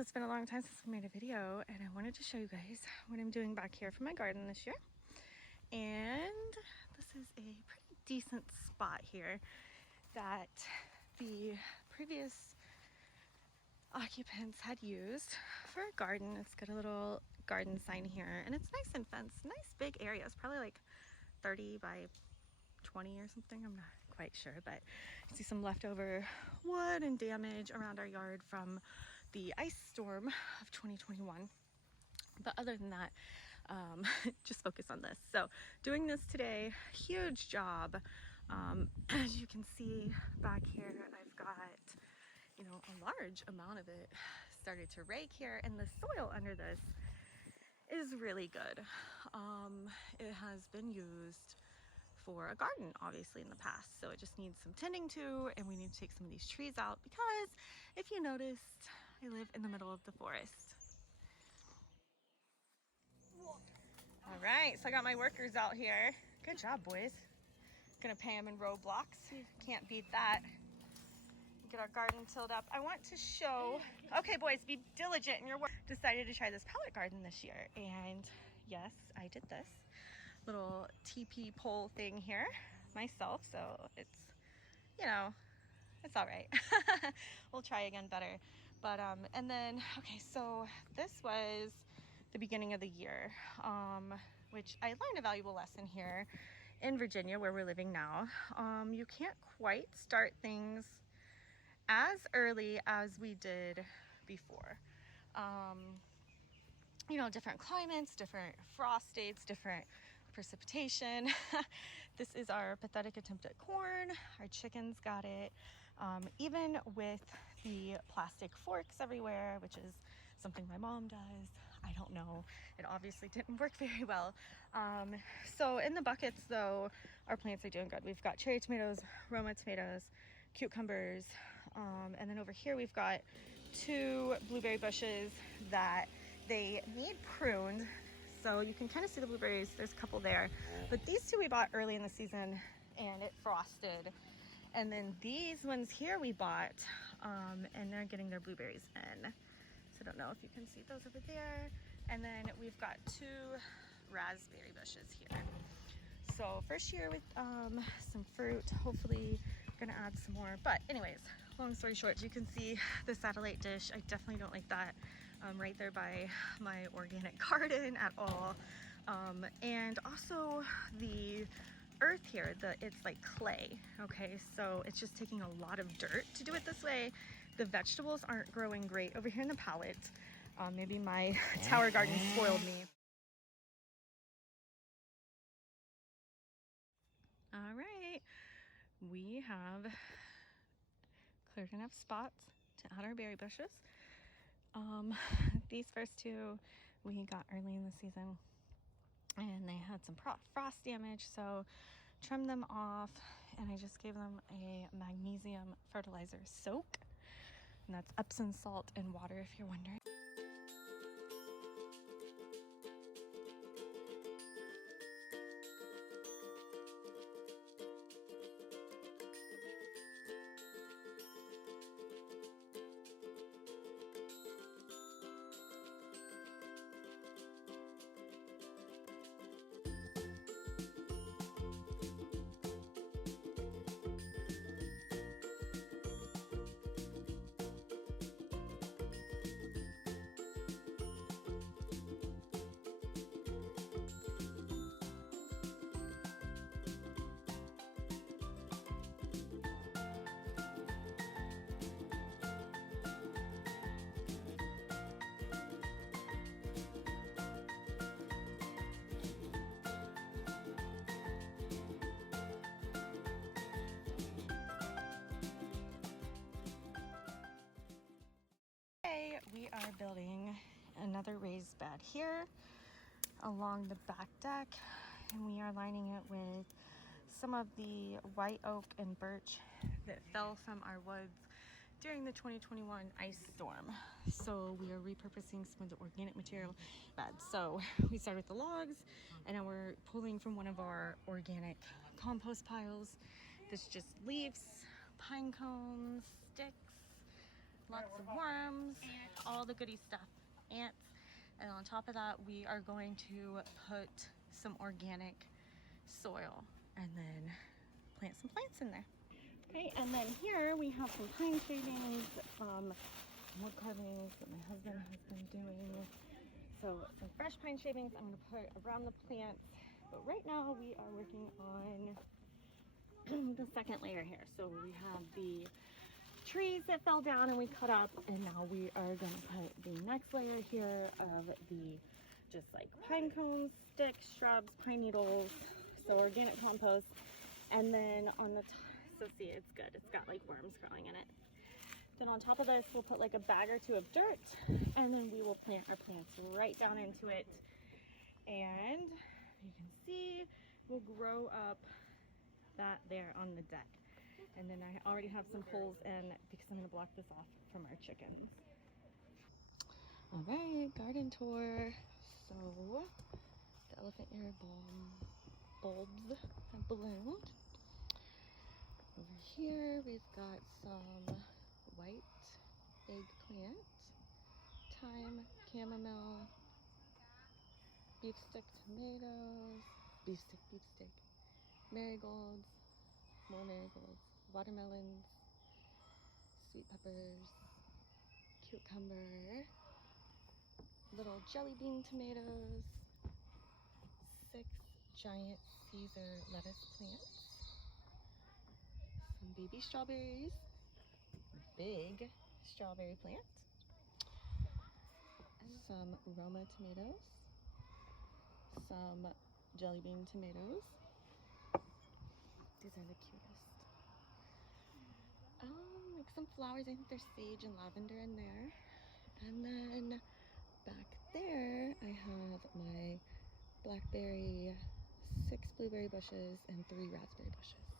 So it's been a long time since we made a video, and I wanted to show you guys what I'm doing back here for my garden this year. And this is a pretty decent spot here that the previous occupants had used for a garden. It's got a little garden sign here, and it's nice and fenced, nice big area. It's probably like 30 by 20 or something, I'm not quite sure, but you see some leftover wood and damage around our yard from the ice storm of 2021. But other than that, just focus on this. So doing this today, huge job. As you can see back here, I've got, you know, a large amount of it started to rake here, and the soil under this is really good. It has been used for a garden obviously in the past, so it just needs some tending to, and we need to take some of these trees out because if you noticed, I live in the middle of the forest. All right, so I got my workers out here. Good job, boys. Gonna pay them in Roblox. Can't beat that. Get our garden tilled up. I want to show, okay boys, be diligent in your work. Decided to try this pellet garden this year, and yes, I did this little TP pole thing here myself, so it's, you know, it's all right. We'll try again better. But and then, okay, so this was the beginning of the year, which I learned a valuable lesson here in Virginia where we're living now. You can't quite start things as early as we did before. You know, different climates, different frost dates, different precipitation. This is our pathetic attempt at corn. Our chickens got it. Even with the plastic forks everywhere, which is something my mom does. I don't know. It obviously didn't work very well. So in the buckets though, our plants are doing good. We've got cherry tomatoes, Roma tomatoes, cucumbers, and then over here we've got 2 blueberry bushes that they need pruned, so you can kind of see the blueberries. There's a couple there, but these 2 we bought early in the season and it frosted, and then these ones here we bought and they're getting their blueberries in, so I don't know if you can see those over there. And then we've got 2 raspberry bushes here. So first year with some fruit, hopefully gonna add some more. But anyways, long story short, you can see the satellite dish. I definitely don't like that right there by my organic garden at all. And also the earth here, it's like clay, okay? So it's just taking a lot of dirt to do it this way. The vegetables aren't growing great over here in the pallet. Maybe my tower garden spoiled me. All right, we have cleared enough spots to add our berry bushes. These first 2 we got early in the season and they had some frost damage, so trimmed them off, and I just gave them a magnesium fertilizer soak, and that's Epsom salt and water if you're wondering. We are building another raised bed here along the back deck, and we are lining it with some of the white oak and birch that fell from our woods during the 2021 ice storm. So we are repurposing some of the organic material beds. So we started with the logs, and now we're pulling from one of our organic compost piles. That's just leaves, pine cones, sticks, lots of worms, all the goody stuff, ants. And on top of that, we are going to put some organic soil and then plant some plants in there. Okay, and then here we have some pine shavings, wood carvings that my husband has been doing. So some fresh pine shavings I'm going to put around the plants. But right now we are working on the second layer here. So we have the trees that fell down and we cut up, and now we are going to put the next layer here of the just like pine cones, sticks, shrubs, pine needles, so organic compost. And then on the top, so see, it's good, it's got like worms growing in it. Then on top of this we'll put like a bag or two of dirt, and then we will plant our plants right down into it. And you can see we'll grow up that there on the deck. And then I already have some poles in because I'm going to block this off from our chickens. All right, garden tour. So the elephant ear bulbs have bloomed. Over here we've got some white eggplant, thyme, chamomile, beefsteak tomatoes, beefsteak, marigolds, more marigolds, watermelons, sweet peppers, cucumber, little jelly bean tomatoes, 6 giant Caesar lettuce plants, some baby strawberries, big strawberry plant, some Roma tomatoes, some jelly bean tomatoes. These are the cutest. Like some flowers, I think there's sage and lavender in there. And then back there I have my blackberry, 6 blueberry bushes, and 3 raspberry bushes.